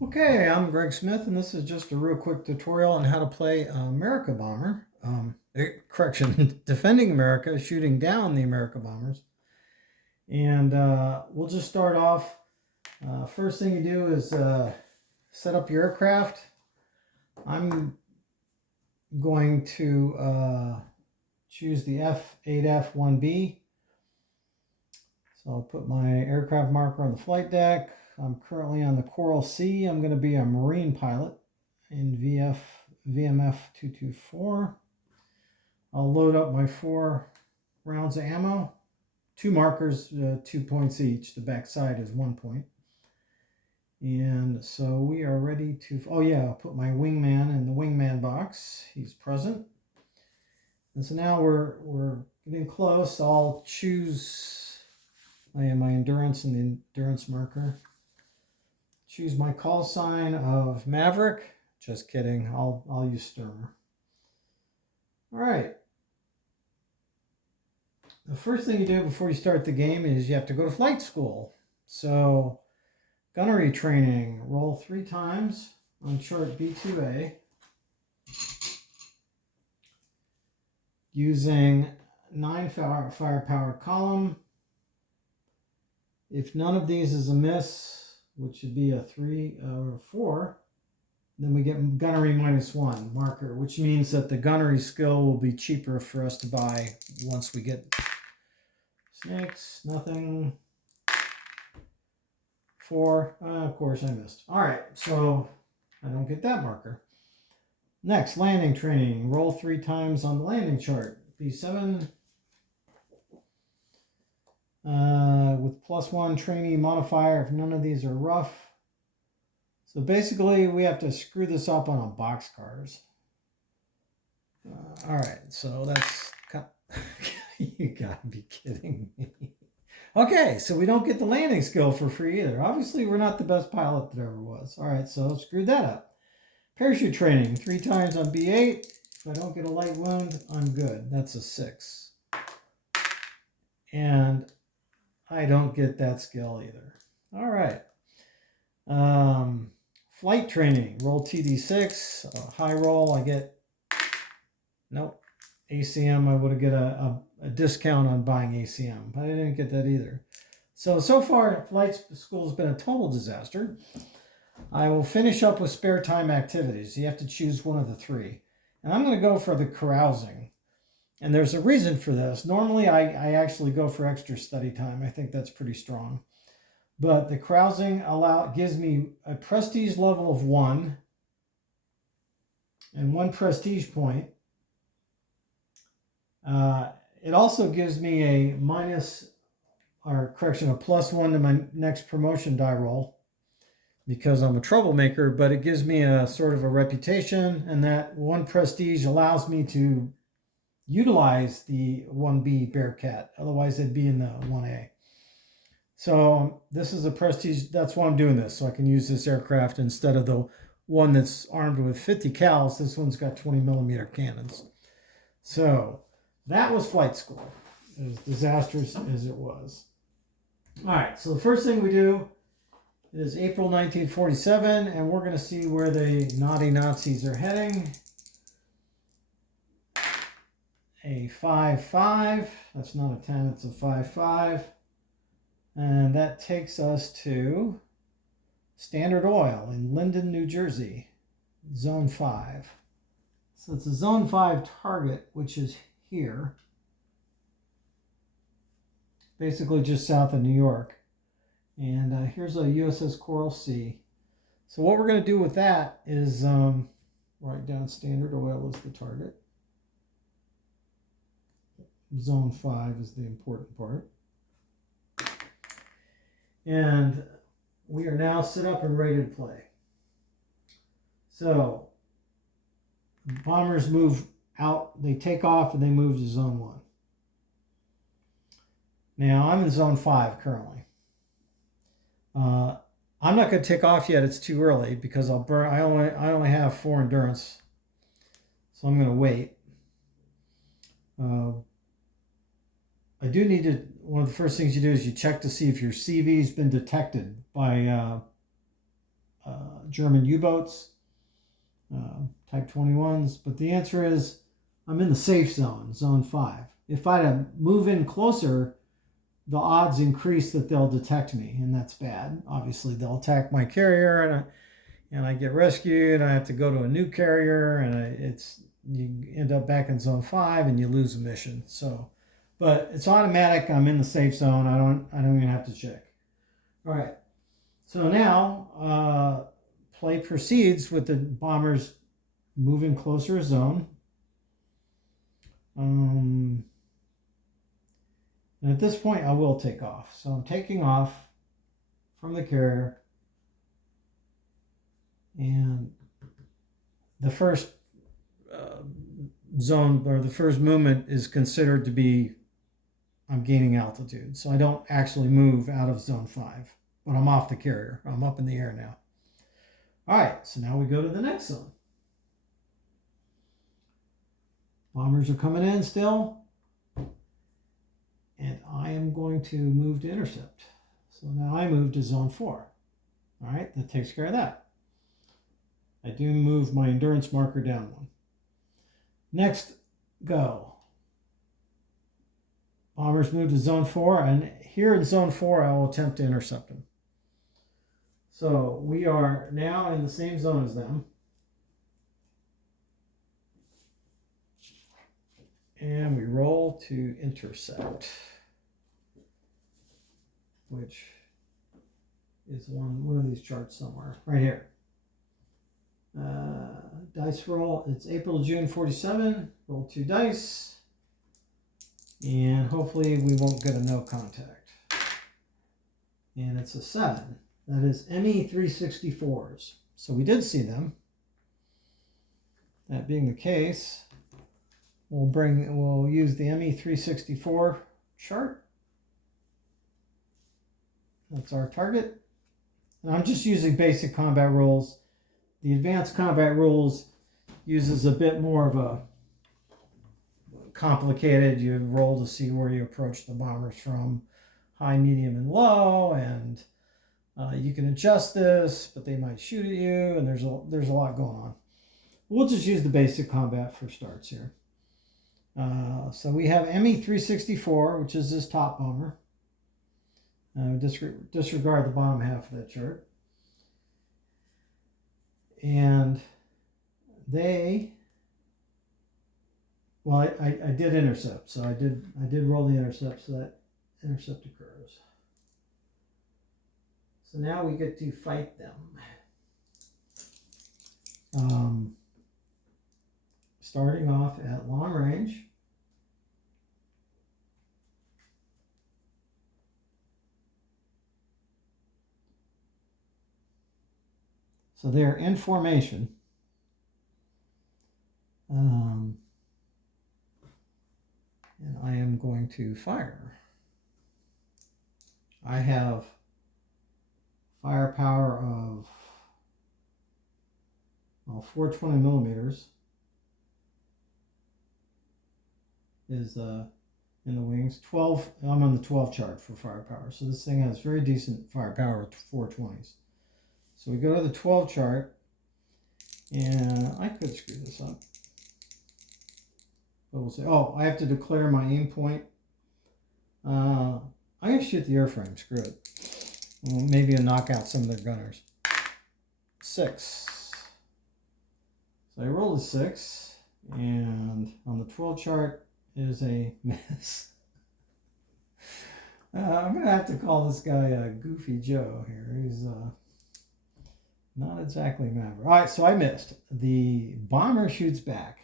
Okay, I'm Greg Smith, and this is just a real quick tutorial on how to play America Bomber. Correction, defending America, shooting down the America Bombers. And we'll just start off. First thing you do is set up your aircraft. I'm going to choose the F8F1B. So I'll put my aircraft marker on the flight deck. I'm currently on the Coral Sea. I'm going to be a Marine pilot in VMF 224. I'll load up my 4 rounds of ammo. 2 markers, 2 points each. The back side is 1 point. And so we are ready to, oh yeah, I'll put my wingman in the wingman box. He's present. And so now we're getting close. I'll choose my endurance and the endurance marker. Choose my call sign of Maverick. Just kidding. I'll use Sturmer. All right. The first thing you do before you start the game is you have to go to flight school. So gunnery training. Roll 3 times on chart B2A. Using 9 firepower column. If none of these is a miss, which should be a 3 or 4, then we get gunnery -1 marker, which means that the gunnery skill will be cheaper for us to buy once we get snakes. Nothing. 4. Of course, I missed. All right, so I don't get that marker. Next, landing training. Roll 3 times on the landing chart. B7. With +1 trainee modifier if none of these are rough. So basically we have to screw this up on a boxcars. All right, so that's you gotta be kidding me. Okay, so we don't get the landing skill for free either. Obviously we're not the best pilot that ever was. All right, so screwed that up. Parachute training, 3 times on B8. If I don't get a light wound, I'm good. That's a 6. And I don't get that skill either. All right. Flight training, roll TD6, high roll, I get, nope, ACM, I would have get a discount on buying ACM, but I didn't get that either. So far, flight school has been a total disaster. I will finish up with spare time activities. You have to choose one of the 3. And I'm going to go for the carousing. And there's a reason for this. Normally, I actually go for extra study time. I think that's pretty strong. But the carousing gives me a prestige level of 1 and 1 prestige point. It also gives me a +1 to my next promotion die roll because I'm a troublemaker, but it gives me a sort of a reputation, and that 1 prestige allows me to utilize the 1B Bearcat. Otherwise, it'd be in the 1A. So this is a prestige. That's why I'm doing this, so I can use this aircraft instead of the one that's armed with 50 cals. This one's got 20mm cannons. So that was flight school, as disastrous as it was. All right, so the first thing we do is April 1947, and we're going to see where the naughty Nazis are heading. A 5-5. That's not a 10, it's a 5-5. And that takes us to Standard Oil in Linden, New Jersey, Zone 5. So it's a Zone 5 target, which is here, basically just south of New York. And here's a USS Coral Sea. So what we're going to do with that is write down Standard Oil as the target. Zone 5 is the important part. And we are now set up and ready to play. So bombers move out, they take off, and they move to Zone 1. Now I'm in Zone 5 currently. I'm not going to take off yet. It's too early because I'll burn. I only have 4 endurance, so I'm going to wait. I do need to. One of the first things you do is you check to see if your CV's been detected by German U-boats, Type 21s. But the answer is I'm in the safe zone, zone 5. If I move in closer, the odds increase that they'll detect me, and that's bad. Obviously, they'll attack my carrier, and I get rescued. I have to go to a new carrier, and you end up back in zone 5, and you lose a mission. So, but it's automatic. I'm in the safe zone. I don't even have to check. All right. So now play proceeds with the bombers moving closer to zone. And at this point, I will take off. So I'm taking off from the carrier. And the first zone, or the first movement, is considered to be I'm gaining altitude. So I don't actually move out of zone 5, but I'm off the carrier. I'm up in the air now. All right, so now we go to the next zone. Bombers are coming in still. And I am going to move to intercept. So now I move to zone 4. All right, that takes care of that. I do move my endurance marker down one. Next, go. Bombers move to zone 4, and here in zone 4, I will attempt to intercept them. So we are now in the same zone as them. And we roll to intersect, which is one of these charts somewhere, right here. Dice roll, it's April, June 47, roll 2 dice, and hopefully we won't get a no contact. And it's a 7. That is ME364s. So we did see them. That being the case, we'll use the ME364 chart. That's our target. And I'm just using basic combat rules. The advanced combat rules uses a bit more of a complicated, you roll to see where you approach the bombers from, high, medium, and low, and you can adjust this, but they might shoot at you, and there's a lot going on. We'll just use the basic combat for starts here. So we have ME364, which is this top bomber. Disregard the bottom half of that chart. And I did intercept, so I did roll the intercept, so that intercept occurs. So now we get to fight them. Starting off at long range. So they're in formation. And I am going to fire. I have firepower of 420 millimeters is in the wings. 12. I'm on the 12 chart for firepower. So this thing has very decent firepower with 420s. So we go to the 12 chart, and I could screw this up. But we'll say, I have to declare my aim point. I'm going to shoot the airframe. Screw it. Well, maybe I'll knock out some of their gunners. 6. So I rolled a 6, and on the 12 chart is a miss. I'm going to have to call this guy Goofy Joe here. He's not exactly maverick. All right, so I missed. The bomber shoots back.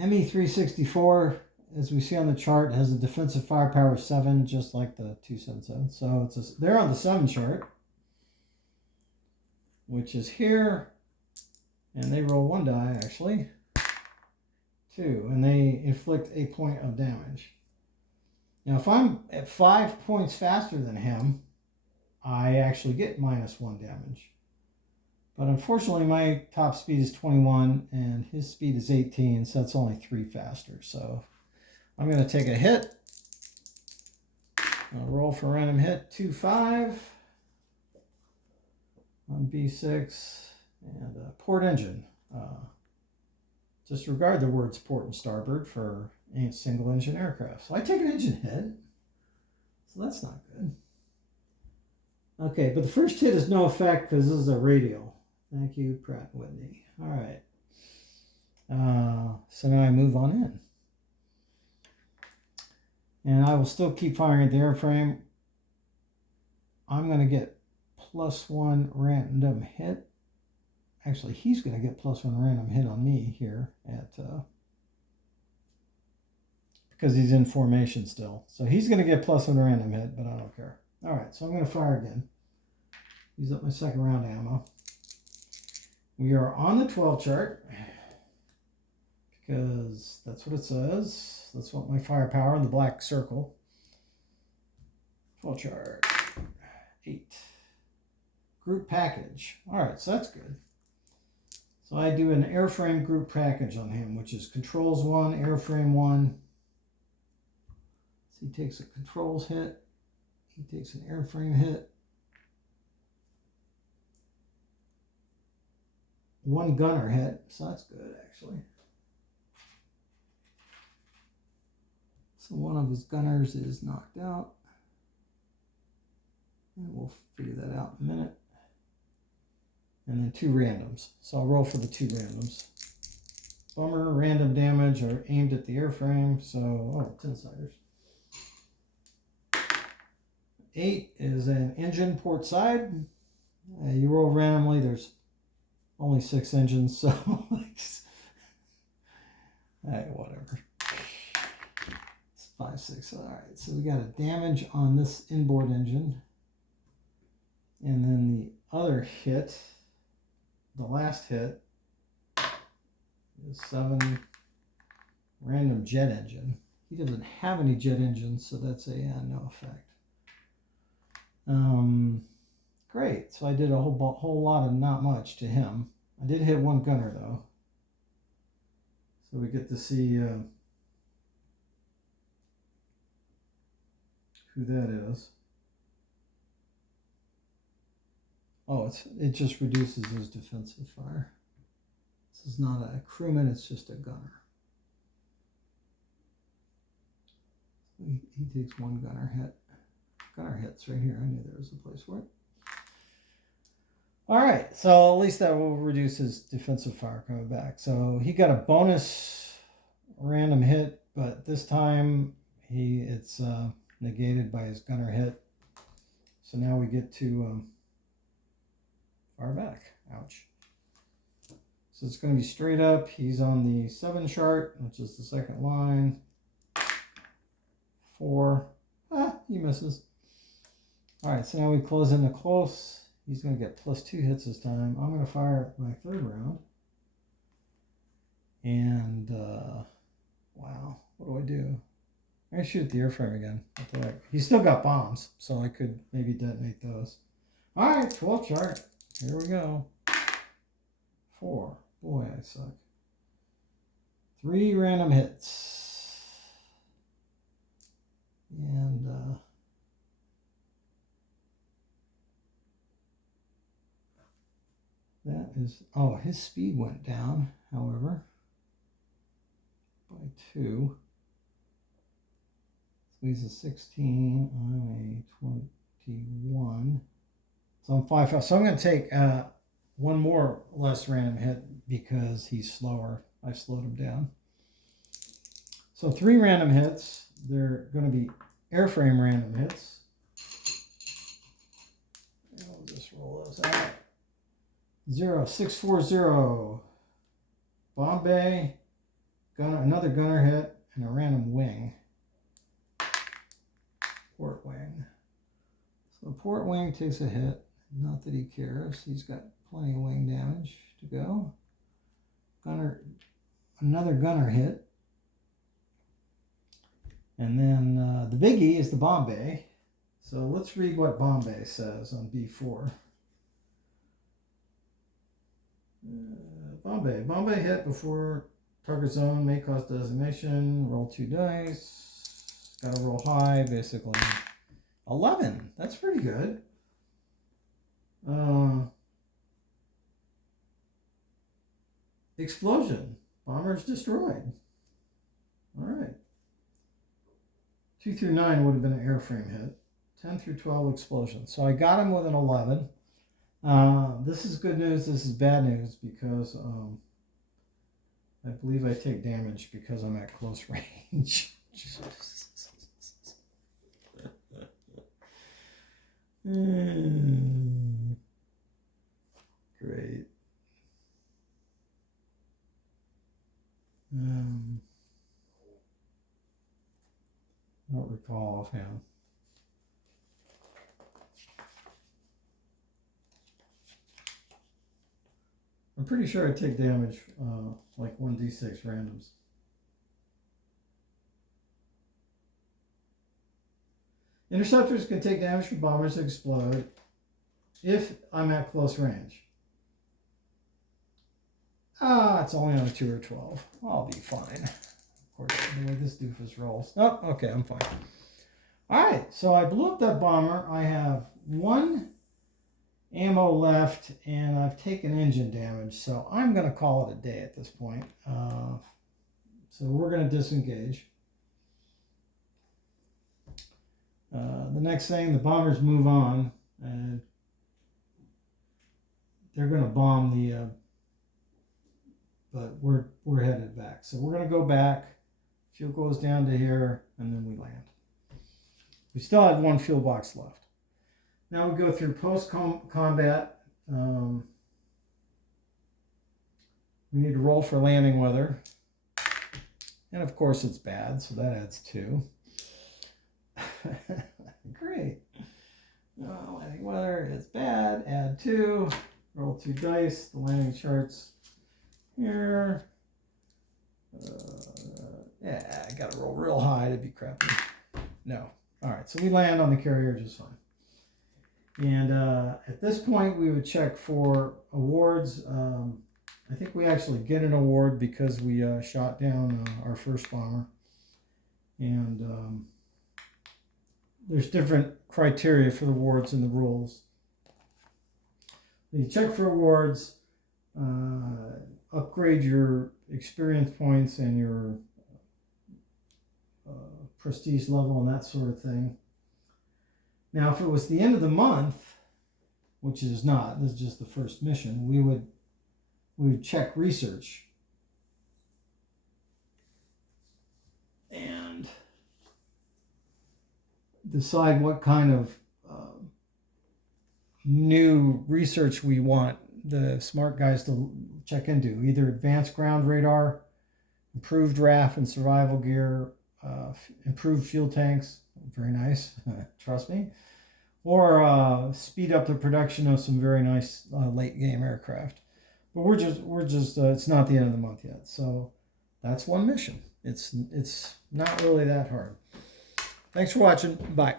ME364, as we see on the chart, has a defensive firepower of 7, just like the 277. So they're on the 7 chart, which is here, and they roll 1 die, actually. 2, and they inflict a point of damage. Now, if I'm at 5 points faster than him, I actually get -1 damage. But unfortunately, my top speed is 21, and his speed is 18, so that's only 3 faster. So I'm going to take a hit. I'll roll for random hit, 2, 5. on B6, and port engine. Disregard the words port and starboard for a single engine aircraft. So I take an engine hit, so that's not good. Okay, but the first hit is no effect because this is a radial. Thank you, Pratt & Whitney. All right. So now I move on in. And I will still keep firing at the airframe. I'm going to get +1 random hit. Actually, he's going to get +1 random hit on me here at because he's in formation still. So he's going to get +1 random hit, but I don't care. All right, so I'm going to fire again. Use up my second round ammo. We are on the 12 chart because that's what it says. That's what my firepower in the black circle. 12 chart. 8. Group package. All right, so that's good. So I do an airframe group package on him, which is controls 1, airframe 1. So he takes a controls hit. He takes an airframe hit. 1 gunner hit, so that's good actually. So one of his gunners is knocked out. And we'll figure that out in a minute. And then 2 randoms. So I'll roll for the 2 randoms. Bummer, random damage are aimed at the airframe. So, 10-siders. 8 is an engine port side. You roll randomly. There's only 6 engines, so whatever. It's 5, 6. All right, so we got a damage on this inboard engine. And then the other hit, the last hit, is 7 random jet engine. He doesn't have any jet engines, so that's a no effect. Great. So I did a whole lot of not much to him. I did hit 1 gunner though, so we get to see who that is. Oh, it just reduces his defensive fire. This is not a crewman, it's just a gunner. He takes 1 gunner hit. Gunner hits right here. I knew there was a place for it. All right, so at least that will reduce his defensive fire coming back. So he got a bonus random hit, but this time it's negated by his gunner hit. So now we get to fire back. Ouch. So it's going to be straight up. He's on the 7 chart, which is the second line. 4. He misses. All right, so now we close into close. He's going to get +2 hits this time. I'm going to fire my 3rd round. And, wow, what do I do? I'm going to shoot the airframe again. He's still got bombs, so I could maybe detonate those. All right, 12 chart. Here we go. 4. Boy, I suck. 3 random hits. And, that is, his speed went down, however, by 2. So he's a 16, I'm a 21. So I'm 5. So I'm going to take 1 more less random hit because he's slower. I slowed him down. So 3 random hits. They're going to be airframe random hits. And we'll just roll those out. 0, 6, 4, 0. Bombay, another gunner hit, and a random wing. Port wing. So the port wing takes a hit. Not that he cares. He's got plenty of wing damage to go. Another gunner hit. And then the biggie is the Bombay. So let's read what Bombay says on B4. Bombay hit before target zone may cause designation. Roll 2 dice. Gotta roll high, basically. 11. That's pretty good. explosion. Bomber's destroyed. All right. 2 through 9 would have been an airframe hit. 10 through 12 explosion. So I got him with an 11. This is good news. This is bad news because I believe I take damage because I'm at close range. Great. I don't recall offhand. I'm pretty sure I take damage like 1d6 randoms. Interceptors can take damage from bombers that explode if I'm at close range. It's only on a 2 or 12. I'll be fine. Of course, the way this doofus rolls. Oh, okay, I'm fine. All right, so I blew up that bomber. I have 1 ammo left, and I've taken engine damage, so I'm going to call it a day at this point. So we're going to disengage. The next thing, the bombers move on, and they're going to bomb the, but we're headed back. So we're going to go back. Fuel goes down to here, and then we land. We still have 1 fuel box left. Now we go through post-combat. We need to roll for landing weather. And of course it's bad, so that adds 2. Great. Landing weather is bad, add 2. Roll 2 dice. The landing charts here. Yeah, I gotta roll real high to be crappy. No. All right, so we land on the carrier just fine. And at this point, we would check for awards. I think we actually get an award because we shot down our first bomber. And there's different criteria for the awards in the rules. You check for awards, upgrade your experience points and your prestige level and that sort of thing. Now, if it was the end of the month, which it is not, this is just the first mission, we would check research and decide what kind of new research we want the smart guys to check into. Either advanced ground radar, improved RAF and survival gear, improved fuel tanks, very nice, trust me, or speed up the production of some very nice late game aircraft. But we're just it's not the end of the month yet, so that's one mission. It's not really that hard. Thanks for watching. Bye.